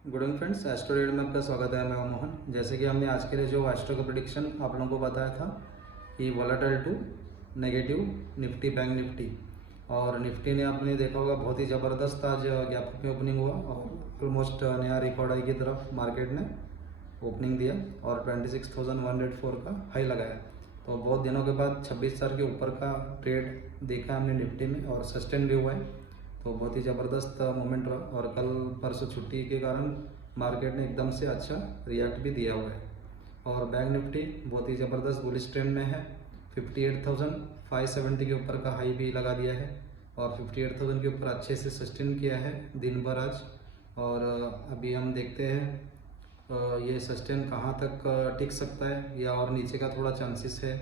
Good evening friends, astro red में आपका स्वागत है। मैं हूं मोहन। जैसे कि हमने आज के लिए जो एस्ट्रो का प्रेडिक्शन आप लोगों को बताया था कि volatile to negative Nifty bank Nifty, और निफ्टी ने आपने देखा होगा बहुत ही ज़बरदस्त आज गैप में ओपनिंग हुआ और ऑलमोस्ट नया रिकॉर्ड हाई की तरफ मार्केट ने ओपनिंग दिया और 26,104 का हाई लगाया। तो बहुत दिनों के बाद 26,000 के ऊपर का ट्रेड देखा हमने निफ्टी में और सस्टेन भी हुआ है। तो बहुत ही ज़बरदस्त मूवमेंट रहा और कल परसों छुट्टी के कारण मार्केट ने एकदम से अच्छा रिएक्ट भी दिया हुआ है। और बैंक निफ्टी बहुत ही ज़बरदस्त बुलिश ट्रेंड में है। 58,570 के ऊपर का हाई भी लगा दिया है और 58,000 के ऊपर अच्छे से सस्टेन किया है दिन भर आज। और अभी हम देखते हैं ये सस्टेन कहाँ तक टिक सकता है या और नीचे का थोड़ा चांसेस है।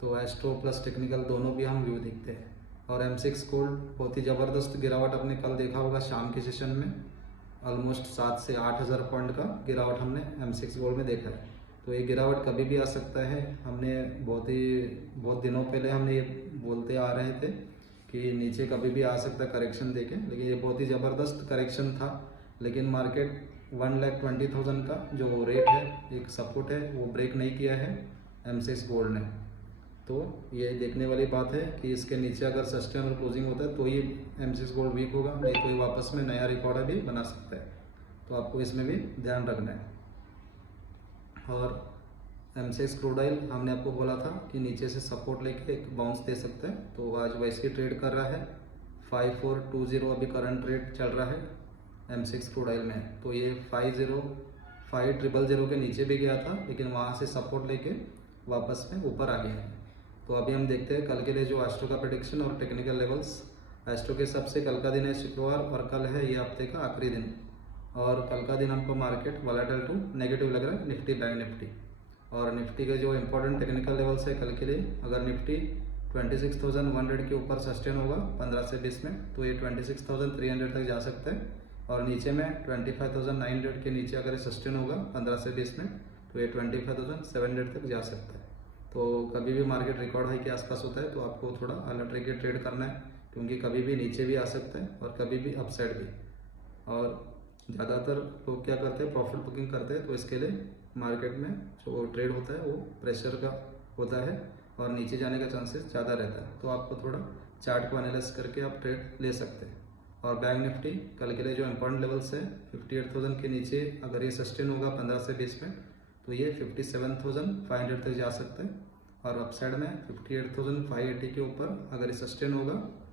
तो एस्ट्रो प्लस टेक्निकल दोनों भी हम व्यू देखते हैं। और M6 गोल्ड बहुत ही ज़बरदस्त गिरावट आपने कल देखा होगा शाम के सेशन में, ऑलमोस्ट 7 से 8,000 पॉइंट का गिरावट हमने M6 गोल्ड में देखा है। तो ये गिरावट कभी भी आ सकता है। हमने बहुत दिनों पहले हमने ये बोलते आ रहे थे कि नीचे कभी भी आ सकता है करेक्शन देके, लेकिन ये बहुत ही ज़बरदस्त करेक्शन था। लेकिन मार्केट 1,20,000 का जो रेट है, एक सपोर्ट है, वो ब्रेक नहीं किया है M6 गोल्ड ने। तो ये देखने वाली बात है कि इसके नीचे अगर सस्टेन और क्लोजिंग होता है तो ही M6 गोल्ड वीक होगा, नहीं तो ये वापस में नया रिकॉर्ड भी बना सकता है। तो आपको इसमें भी ध्यान रखना है। और M6 क्रूड ऑयल हमने आपको बोला था कि नीचे से सपोर्ट लेके एक बाउंस दे सकता है, तो आज वैसे ही ट्रेड कर रहा है। 5420 अभी करंट रेट चल रहा है M6 क्रूड ऑयल में। तो ये 50,000 के नीचे भी गया था, लेकिन वहाँ से सपोर्ट लेके वापस में ऊपर आ गया है। तो अभी हम देखते हैं कल के लिए जो एस्ट्रो का प्रेडिक्शन और टेक्निकल लेवल्स। एस्ट्रो के हिसाब से कल का दिन है शुक्रवार और कल है ये हफ्ते का आखिरी दिन। और कल का दिन हमको मार्केट वोलेटाइल टू नेगेटिव लग रहा है निफ्टी बैंक निफ्टी। और निफ्टी के जो इंपॉर्टेंट टेक्निकल लेवल्स है कल के लिए, अगर निफ्टी 26,100 के ऊपर सस्टेन होगा 15 से 20 में, तो ये 26,300 तक जा सकता है। और नीचे में 25,900 के नीचे अगर सस्टेन होगा 15 से 20 में, तो ये 25,700 तक जा सकता है। तो कभी भी मार्केट रिकॉर्ड हाई के आसपास होता है तो आपको थोड़ा अलर्ट रह के ट्रेड करना है, क्योंकि कभी भी नीचे भी आ सकता है और कभी भी अपसाइड भी। और ज़्यादातर लोग क्या करते हैं, प्रॉफिट बुकिंग करते हैं, तो इसके लिए मार्केट में जो ट्रेड होता है वो प्रेशर का होता है और नीचे जाने का चांसेस ज़्यादा रहता है। तो आपको थोड़ा चार्ट को एनालाइज करके आप ट्रेड ले सकते हैं। और बैंक निफ्टी कल के लिए जो इंपॉर्टेंट लेवल्स है 58,000 के नीचे अगर ये सस्टेन होगा 15 से 20 में, तो ये 57,500 तक जा सकता है। और अपसाइड में 58,580 के ऊपर अगर ये सस्टेन होगा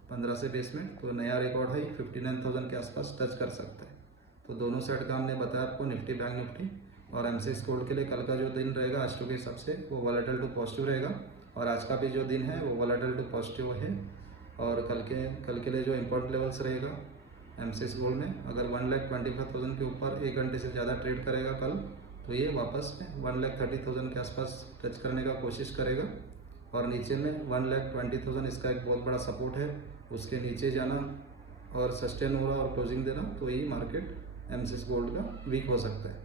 15 से 20 में, तो नया रिकॉर्ड हाई 59,000 के आसपास टच कर सकता है। तो दोनों साइड का हमने बताया आपको, निफ्टी बैंक निफ्टी। और M6 गोल्ड के लिए कल का जो दिन रहेगा एस्ट्रो के हिसाब से वो वोलेटाइल टू पॉजिटिव रहेगा, और आज का भी जो दिन है वो वोलेटाइल टू पॉजिटिव है। और कल के लिए जो इंपॉर्टेंट लेवल्स रहेगा M6 गोल्ड में, अगर 1,25,000 के ऊपर 1 घंटे से ज़्यादा ट्रेड करेगा कल, तो ये वापस में 1,30,000 के आसपास टच करने का कोशिश करेगा। और नीचे में 1,20,000 इसका एक बहुत बड़ा सपोर्ट है, उसके नीचे जाना और सस्टेन हो रहा और क्लोजिंग देना, तो ये मार्केट M6 गोल्ड का वीक हो सकता है।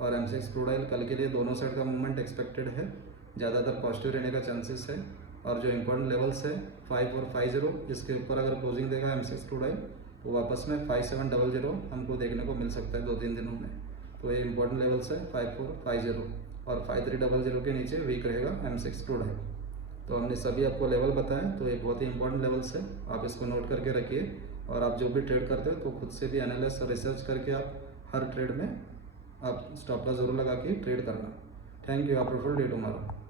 और M6 क्रूड ऑयल कल के लिए दोनों साइड का मूवमेंट एक्सपेक्टेड है, ज़्यादातर पॉजिटिव रहने का चांसेस है। और जो इंपॉर्टेंट लेवल्स है 5 और 50, इसके ऊपर अगर क्लोजिंग देगा M6 क्रूड ऑयल, तो वापस में 5700 हमको देखने को मिल सकता है 2-3 दिनों में। तो ये इंपॉर्टेंट लेवल्स है 5450 और 5300 के नीचे वीक रहेगा M6 क्रूड ऑयल। तो हमने सभी आपको लेवल बताया, तो ये बहुत ही इंपॉर्टेंट लेवल्स है, आप इसको नोट करके रखिए। और आप जो भी ट्रेड करते हो तो खुद से भी एनालिसिस और रिसर्च करके आप हर ट्रेड में आप स्टॉप लॉस जरूर लगा के ट्रेड करना। Thank you. आप फुल डे टुमारो।